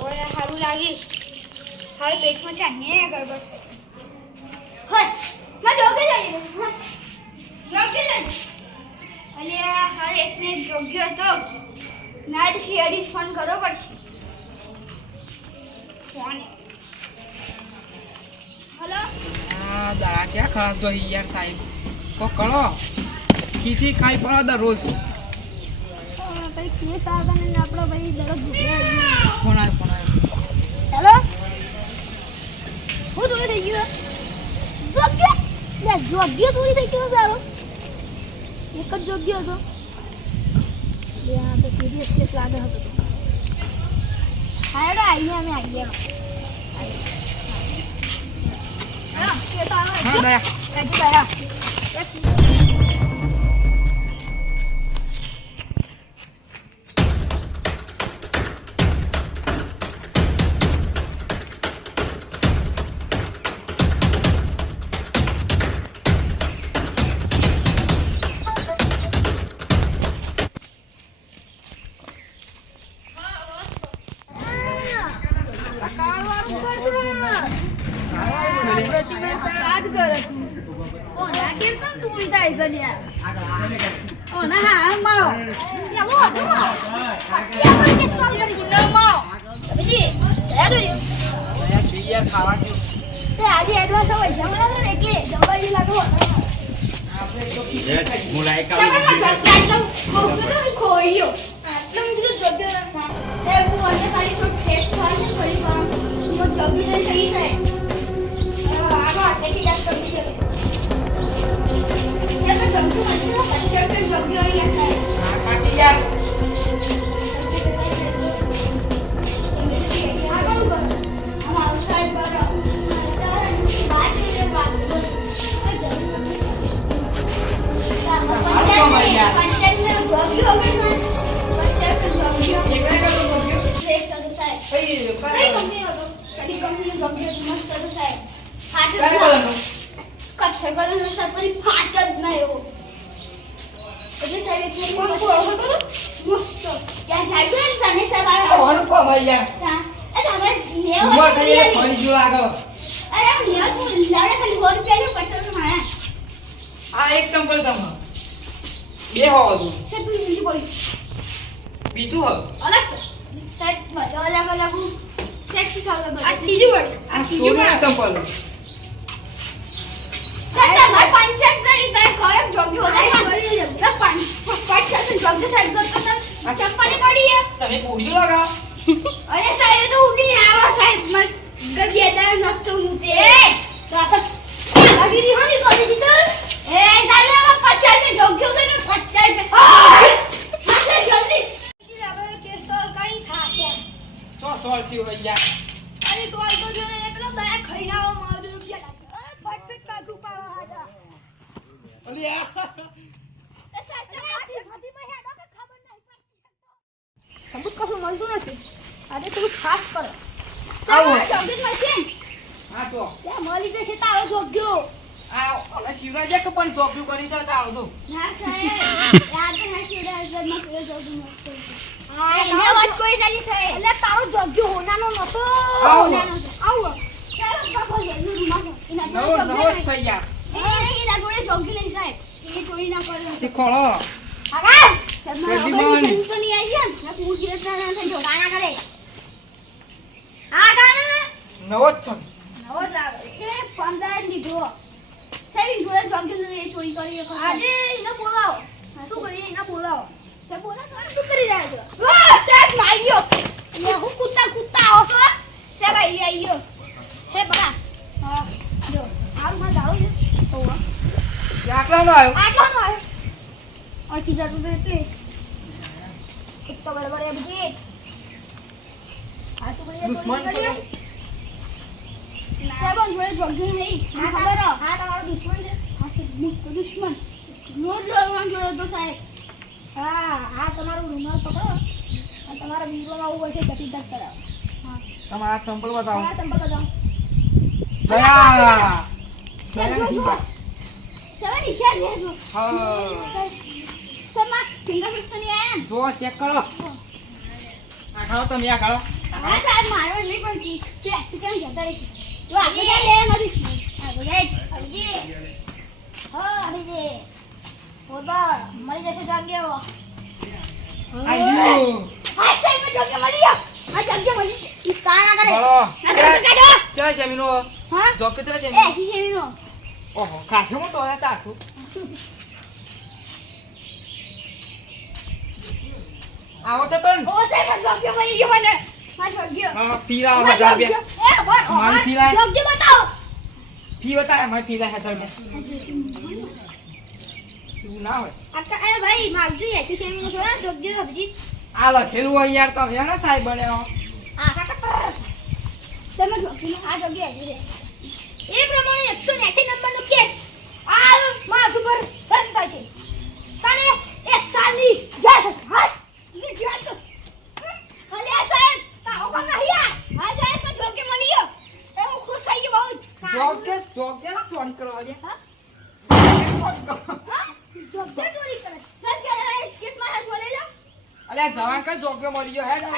ઓય હારું લાગી હવે પેટમાં છે ને ગરબડ હોય માં જોગે જઈ જોગે જઈ અલ્યા હા એકને જોગ્યો હતો ના શિયાળી ફોન કરો પડશે ફોન હેલો આ દાડા છે ખરાબ જો યાર સાહેબ કો કરો ખીચી ખાઈ પડો દરરોજ ભાઈ કેસ આવે ને આપણો ભાઈ દરરોજ ફોન આવ્યો હેલો હું થોડી થઈ ગયું જોગ્ય લે જોગ્ય થોડી થઈ ગયું તારો એક જ જોગ્ય હતો લે આ તો સિરિયસ કેસ લાગે હતો હાડો આવીએ અમે આવીએ હા કેસ આવે હા દયા કાજી દયા યસ યાર ખાવા દો આજે એડવાન્સ હોય છે મને ને એટલે જબરજી લાગો આપણે તો ખીચી મુલાય તમે ખોઈયો આટલું બધું જગ્યો ના થાય હું મને ખાલી તો ટેસ્ટ થાય છે થોડી વાર હું જગ્યો લઈ જઈ છે આગળ આટલી જાત કરી છે એ તો જગ્યો નથી પંચર તો જગ્યો અહીં થાય હા કાકી યાર એક ચંપલ તમે બે હોવા દો બીજું હવે અલગ સેટ બધા અલગ અલગ સેટ થી ખાવ આ ત્રીજું વડ આ સોના ચંપલ તમાર પંચાયત કરી ગઈ ખોરાક જોગ્યો હોતા કરી લે તો પંચાયત જોગ્યો સાઈડ કરતો તો ચપ્પલ પડી હે તમે કોડિયો લગાવ અરે સાહેબ તો ઉડીને આવા સાહેબ મત ગડિયાદાર નતો મુતે તો આ લાગી રી હોની કરી દીધું એ સાહેબ પંચાયત ને જોગ્યો તો પંચાયત હા જલ્દી આપણે કેસો કઈ થાક્યા તો સોલ થી હોય યાર અરે સોલ તો જો ને એકલો દયા ખઈનાવો મારું રૂપિયા અરે ફટફટ કાઢું પાવા હાજા અલ્યા એ સાહેબ હાથી માં હેડો કે ખબર નહીં પડતી સબૂત કશું મળતું નથી આજે થોડું ખાસ કરો આવો સબૂત મળશે હા તો ત્યાં મળી જશે તારો જોગ્યો આ ઓલા શિવરાજે કે પણ ચોપ્યું કરી દો તાળો તો ના સાહેબ યાદ ના શિવરાજ માં કોઈ જોગ્યો મસ્ત હા એને વાત કોઈ નહીં છે એટલે તારો જોગ્યો હોનાનો નતો હોનાનો આવો ચાલો બાબો જલ્દી રૂમાનો એના નવો નવો થઈ યાર એના જોડે જોગ્યો નહીં સાહેબ એ ચોરી ના કરે તે ખોળો આગળ જલ્દી તો બોલ. નહીં આવી ગયા ને પૂછ લેતા ના થઈ જો ગાના કરે હા ગાના નવો જ છે નવો લાવે એ 15 લીધો સાહેબ જોડે જોગ્યો એ ચોરી કરી આજે એને બોલાવો શું કરીએ એને બોલાવો તે બોલા તો શું કરી રહ્યા છો ઓ સાહેબ માગ્યો લે હું કુત્તા આવો છો સાહેબ આવી આવ્યો હે બરા હા જો આવું માં જાવ છે ઓવા આટલાનો આવ્યો આટલો નો આવ્યો અડધી જતું તો એટલે કુત્તો બરાબર એ બધી આ શું કરી દુશ્મન કર્યો સાહેબ જોડે જોગ્યો નહીં હા ખબર હા તમારો દુશ્મન છે હા સાહેબ મોટો દુશ્મન રોજ લડવાનું જોડે તો સાહેબ હા આ તમારું રૂમાલ પકડો અને તમારા વીરોમાં આવું હશે જતીદાર કરાવો હા તમારા ચંપલ બતાવો તમારા ચંપલ બતાવો દયા જો જો સવારે નિશાન લેજો હા સમા ફિંગરપ્રિન્ટ તો નહીં આયા જો ચેક કરો આ ખાઓ તમે આ ખાઓ હા સાહેબ મારો નહીં પણ તું એક્સિડન્ટ જતા રહી જો આપણે લે નથી આ બધા હજી હા હજી ઓદા મળી જશે જાગ્યો આયુ હા સાહેબ જાગ્યો મળી ગયો હા જાગ્યો મળી ઇસકા ના કરે બોલો ના કરે કાઢો ચા જમીનો હા જોબ કે ચા એ જમીનો હિશેનો ઓહો ખાસો મોટો હે તાતું આવો તો તન ઓ સાહેબ જાગ્યો મળી ગયો મને હા જાગ્યો હા પીરા 1000 રૂપિયા એ બોલ મારી ફી લાય. જાગ્યો બતાવો ફી બતા મારી ફી લાય 1000 રૂપિયા તું ના હોય આકા એ ભાઈ માગજો એસેસેમીનો છો જાગ્યો હજી આ લખેલું હોય યાર તમે યાર સાહેબ બન્યો આ કાકા તમે જાગ્યો આ જાગ્યો હજી એ પ્રમાણે 180 નંબરનો કેસ આ માસ ઉપર બંધ થાય છે તને 1 સાલની જેલ થશે હા ઈ જેલ તો અલે સાહેબ તારો કામ નહીં આ હા સાહેબ મને જોકે મળી ગયો એ હું ખુશ થઈ ગયો બહુ જોબ કે ચોરી કરવા દે હા જોકે ચોરી કરે સર કે કેસ માં હાથ બોલે લો અલ્યા જવાન કર જોબ કે મળી ગયો હે ને